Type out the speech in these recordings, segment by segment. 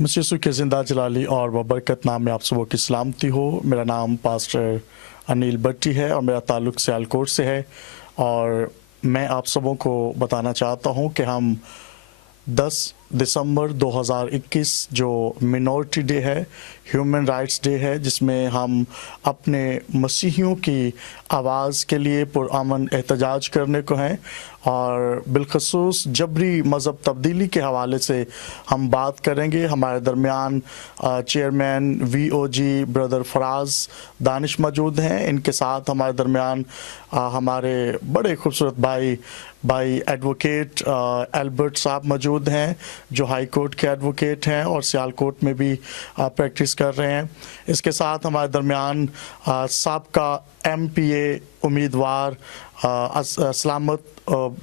मसीह यीशु के ज़िंदा जलाली और बबरकत नाम में आप सबों की सलामती हो। मेरा नाम पास्टर अनिल भट्टी है और मेरा ताल्लुक़ सियालकोट से है। और मैं आप सबों को बताना चाहता हूं कि हम 10 दिसंबर 2021 जो मिनॉरिटी डे है, ह्यूमन राइट्स डे है, जिसमें हम अपने मसीहियों की आवाज़ के लिए पुरअमन एहतजाज करने को हैं। और बिलखसूस जबरी मज़हब तब्दीली के हवाले से हम बात करेंगे। हमारे दरमियान chairman VOG brother Faraz Danish मौजूद हैं। इनके साथ हमारे दरमियान हमारे बड़े खूबसूरत भाई एडवोकेट एल्बर्ट साहब मौजूद हैं, जो हाई कोर्ट के एडवोकेट हैं और सियालकोट में भी प्रैक्टिस कर रहे हैं। इसके साथ हमारे दरमियान साबका MPA उम्मीदवार सलामत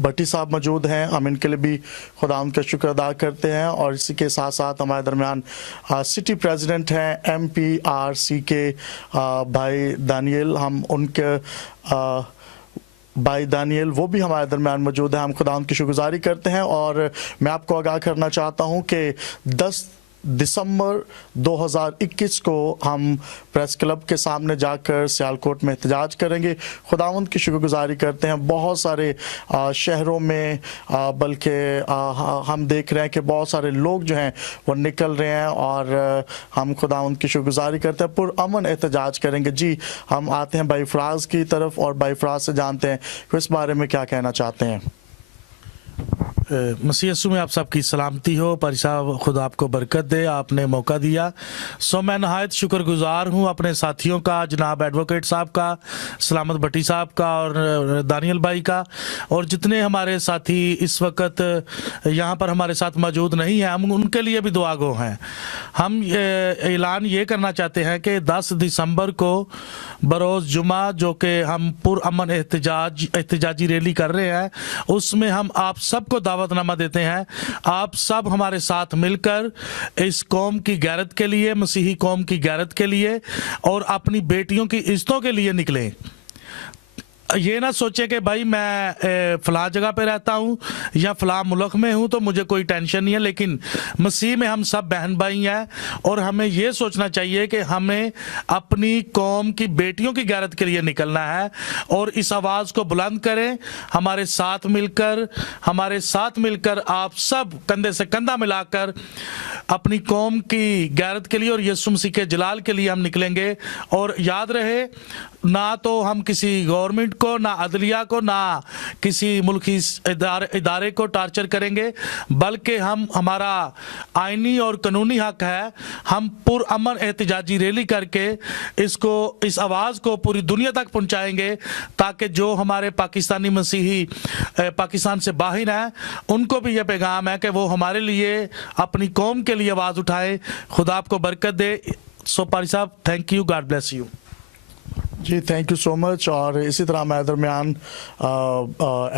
भट्टी साहब मौजूद हैं। हम इनके लिए भी खुदा उनका शुक्र अदा करते हैं। और इसी के साथ साथ हमारे दरमियान सिटी प्रेसिडेंट हैं MPRC के भाई दानियल, हम उनके भाई दानियल वो भी हमारे दरमियान मौजूद हैं। हम खुदा उनकी शुक्रगुजारी करते हैं। और मैं आपको आगाह करना चाहता हूं कि 10 दिसंबर 2021 को हम प्रेस क्लब के सामने जाकर सियालकोट में एहतजाज करेंगे। खुदावंद की शुक्रगुजारी करते हैं। बहुत सारे शहरों में बल्कि हम देख रहे हैं कि बहुत सारे लोग जो हैं वो निकल रहे हैं और हम खुदावंद की शुक्रगुजारी करते हैं। पुरअमन एहतजाज करेंगे। जी, हम आते हैं भाई फराज की तरफ और भाई फराज से जानते हैं कि इस बारे में क्या कहना चाहते हैं। मसीह यीशु में आप सबकी सलामती हो। पर साहब खुदा आपको बरकत दे, आपने मौका दिया। सो मैं नहायत शुक्रगुजार हूँ अपने साथियों का, जनाब एडवोकेट साहब का, सलामत भट्टी साहब का और दानियल भाई का, और जितने हमारे साथी इस वक्त यहाँ पर हमारे साथ मौजूद नहीं हैं, हम उनके लिए भी दुआगो हैं। हम ऐलान ये करना चाहते हैं कि 10 दिसंबर को बरोज़ जुमा, जो कि हम पुरअमन एहतजाजी रैली कर रहे हैं, उसमें हम आप सबको दावतनामा देते हैं। आप सब हमारे साथ मिलकर इस कौम की गैरत के लिए, मसीही कौम की गैरत के लिए और अपनी बेटियों की इज्जतों के लिए निकलें। ये ना सोचे कि भाई मैं फ़लाँ जगह पे रहता हूँ या फ़लाँ मुल्क में हूँ तो मुझे कोई टेंशन नहीं है, लेकिन मसीह में हम सब बहन भाई हैं। और हमें ये सोचना चाहिए कि हमें अपनी कौम की बेटियों की गैरत के लिए निकलना है और इस आवाज़ को बुलंद करें। हमारे साथ मिलकर आप सब कंधे से कंधा मिलाकर अपनी कौम की गैरत के लिए और यीशु मसीह के जलाल के लिए हम निकलेंगे। और याद रहे, ना तो हम किसी गवर्नमेंट को, ना अदलिया को, ना किसी मुल्की इदारे को टार्चर करेंगे, बल्कि हमारा आईनी और कानूनी हक है। हम पुरअमन एहतजाजी रैली करके इस आवाज़ को पूरी दुनिया तक पहुंचाएंगे, ताकि जो हमारे पाकिस्तानी मसीही पाकिस्तान से बाहर हैं, उनको भी ये पैगाम है कि वो हमारे लिए, अपनी कौम के लिए आवाज़ उठाएं। खुदा आपको बरकत दे। सो पारी साहब, thank you, God bless you. जी, थैंक यू सो मच। और इसी तरह हमारे दरमियान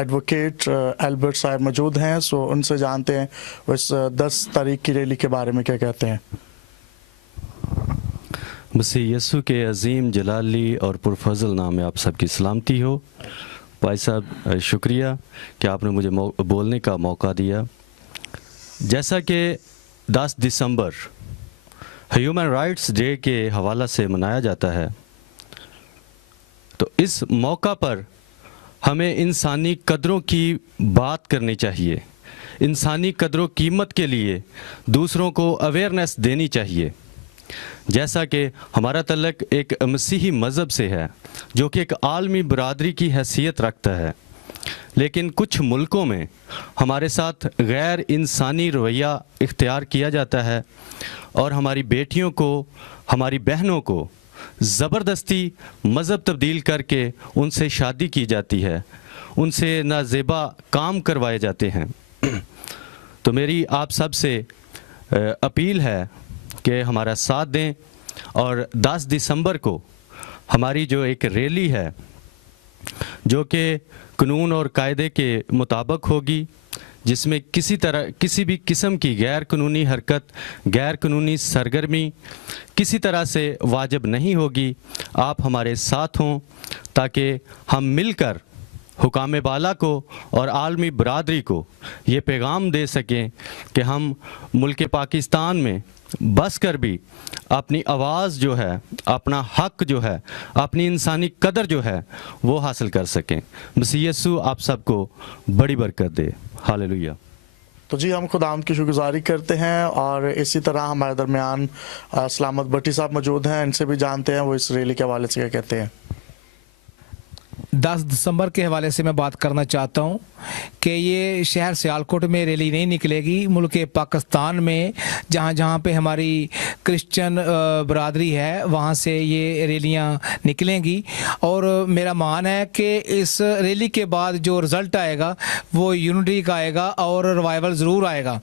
एडवोकेट एल्बर्ट साहब मौजूद हैं। सो उनसे जानते हैं वो इस 10 तारीख की रैली के बारे में क्या कहते हैं। मसीह यीशु के अजीम जलाली और पुरफजल नाम में आप सबकी सलामती हो। भाई साहब, शुक्रिया कि आपने मुझे बोलने का मौका दिया। जैसा कि 10 दिसंबर ह्यूमन राइट्स डे के हवाला से मनाया जाता है, तो इस मौका पर हमें इंसानी कदरों की बात करनी चाहिए। इंसानी कदरों कीमत के लिए दूसरों को अवेयरनेस देनी चाहिए। जैसा कि हमारा तल्लक एक मसीही मज़हब से है, जो कि एक आलमी बरादरी की हैसियत रखता है, लेकिन कुछ मुल्कों में हमारे साथ गैर इंसानी रवैया इख्तियार किया जाता है और हमारी बेटियों को, हमारी बहनों को ज़बरदस्ती मज़हब तब्दील करके उनसे शादी की जाती है, उनसे नाजेबा काम करवाए जाते हैं। तो मेरी आप सब से अपील है कि हमारा साथ दें और 10 दिसंबर को हमारी जो एक रैली है, जो कि कानून और कायदे के मुताबिक होगी, जिसमें किसी भी किस्म की गैर कानूनी हरकत, गैर कानूनी सरगर्मी किसी तरह से वाजिब नहीं होगी। आप हमारे साथ हों ताकि हम मिलकर حکام بالا کو اور عالمی برادری کو یہ پیغام دے سکیں کہ ہم ملک پاکستان میں بس کر بھی اپنی آواز جو ہے، اپنا حق جو ہے، اپنی انسانی قدر جو ہے وہ حاصل کر سکیں۔ مسیح یسوع آپ سب کو بڑی برکت دے۔ ہاللویہ۔ تو جی ہم خداوند کی شکرگزاری کرتے ہیں، اور اسی طرح ہمارے درمیان سلامت بٹی صاحب موجود ہیں، ان سے بھی جانتے ہیں وہ اس ریلی کے حوالے سے کیا کہتے ہیں۔ 10 دسمبر کے حوالے سے میں بات کرنا چاہتا ہوں کہ یہ شہر سیالکوٹ میں ریلی نہیں نکلے گی، ملک پاکستان میں جہاں جہاں پہ ہماری کرسچن برادری ہے وہاں سے یہ ریلیاں نکلیں گی، اور میرا مان ہے کہ اس ریلی کے بعد جو رزلٹ آئے گا وہ یونٹی کا آئے گا اور ریوائول ضرور آئے گا۔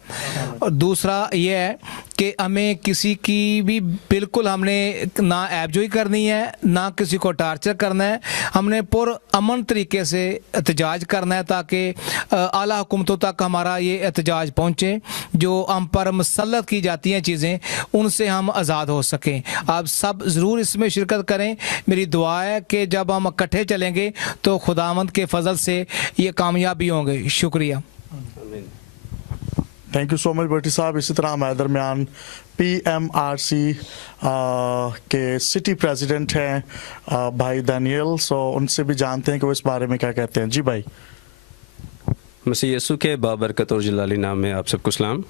اور دوسرا یہ ہے کہ ہمیں کسی کی بھی بالکل ہم نے نہ ایب جوئی کرنی ہے، نہ کسی کو ٹارچر کرنا ہے، ہم نے پر امن طریقے سے احتجاج کرنا ہے تاکہ اعلیٰ حکومتوں تک ہمارا یہ احتجاج پہنچے، جو ہم پر مسلط کی جاتی ہیں چیزیں ان سے ہم آزاد ہو سکیں۔ آپ سب ضرور اس میں شرکت کریں۔ میری دعا ہے کہ جب ہم اکٹھے چلیں گے تو خداوند کے فضل سے یہ کامیابی ہوں گے۔ شکریہ۔ تھینک یو سو مچ بٹی صاحب۔ اسی طرح ہمارے درمیان PMRC کے سٹی پریزیڈنٹ ہیں بھائی دانیل، سو ان سے بھی جانتے ہیں کہ وہ اس بارے میں کیا کہتے ہیں۔ جی بھائی۔ مسیح یسوع کے بابرکت اور جلالی نام میں آپ سب کو سلام۔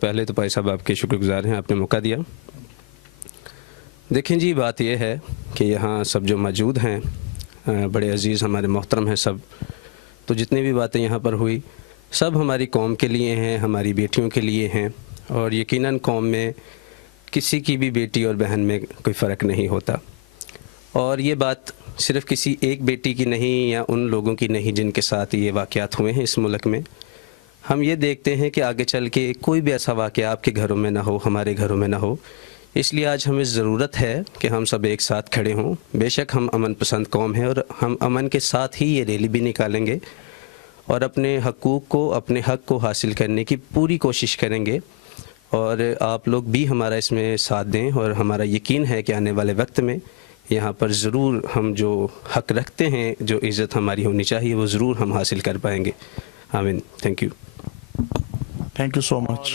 پہلے تو بھائی صاحب آپ کے شکر گزار ہیں، آپ نے موقع دیا۔ دیکھیں جی، بات یہ ہے کہ یہاں سب جو موجود ہیں بڑے عزیز ہمارے محترم ہیں سب، تو جتنی بھی باتیں یہاں پر ہوئی سب ہماری قوم کے لیے ہیں، ہماری بیٹیوں کے لیے ہیں، اور یقیناً قوم میں کسی کی بھی بیٹی اور بہن میں کوئی فرق نہیں ہوتا، اور یہ بات صرف کسی ایک بیٹی کی نہیں یا ان لوگوں کی نہیں جن کے ساتھ یہ واقعات ہوئے ہیں اس ملک میں۔ ہم یہ دیکھتے ہیں کہ آگے چل کے کوئی بھی ایسا واقعہ آپ کے گھروں میں نہ ہو، ہمارے گھروں میں نہ ہو، اس لیے آج ہمیں ضرورت ہے کہ ہم سب ایک ساتھ کھڑے ہوں۔ بے شک ہم امن پسند قوم ہیں، اور ہم امن کے ساتھ ہی یہ ریلی بھی نکالیں گے اور اپنے حقوق کو، اپنے حق کو حاصل کرنے کی پوری کوشش کریں گے، اور آپ لوگ بھی ہمارا اس میں ساتھ دیں، اور ہمارا یقین ہے کہ آنے والے وقت میں یہاں پر ضرور ہم جو حق رکھتے ہیں، جو عزت ہماری ہونی چاہیے، وہ ضرور ہم حاصل کر پائیں گے۔ آمین۔ Thank you. Thank you so much.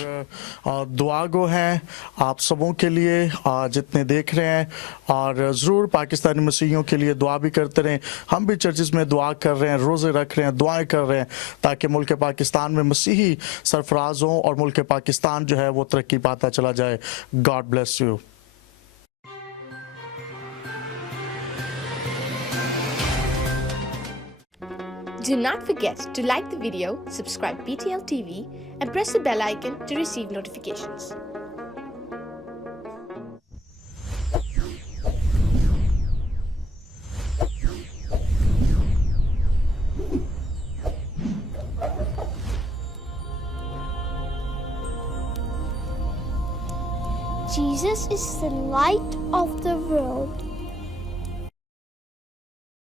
اور دعا گو ہیں آپ سبوں کے لیے جتنے دیکھ رہے ہیں، اور ضرور پاکستانی مسیحیوں کے لیے دعا بھی کرتے رہیں۔ ہم بھی چرچز میں دعا کر رہے ہیں، روزے رکھ رہے ہیں، دعائیں کر رہے ہیں تاکہ ملک پاکستان میں مسیحی سرفراز ہوں اور ملک پاکستان جو ہے وہ ترقی پاتا چلا جائے۔ God bless you. Do not forget to like the video, subscribe BTL TV, and press the bell icon to receive notifications. Jesus is the light of the world.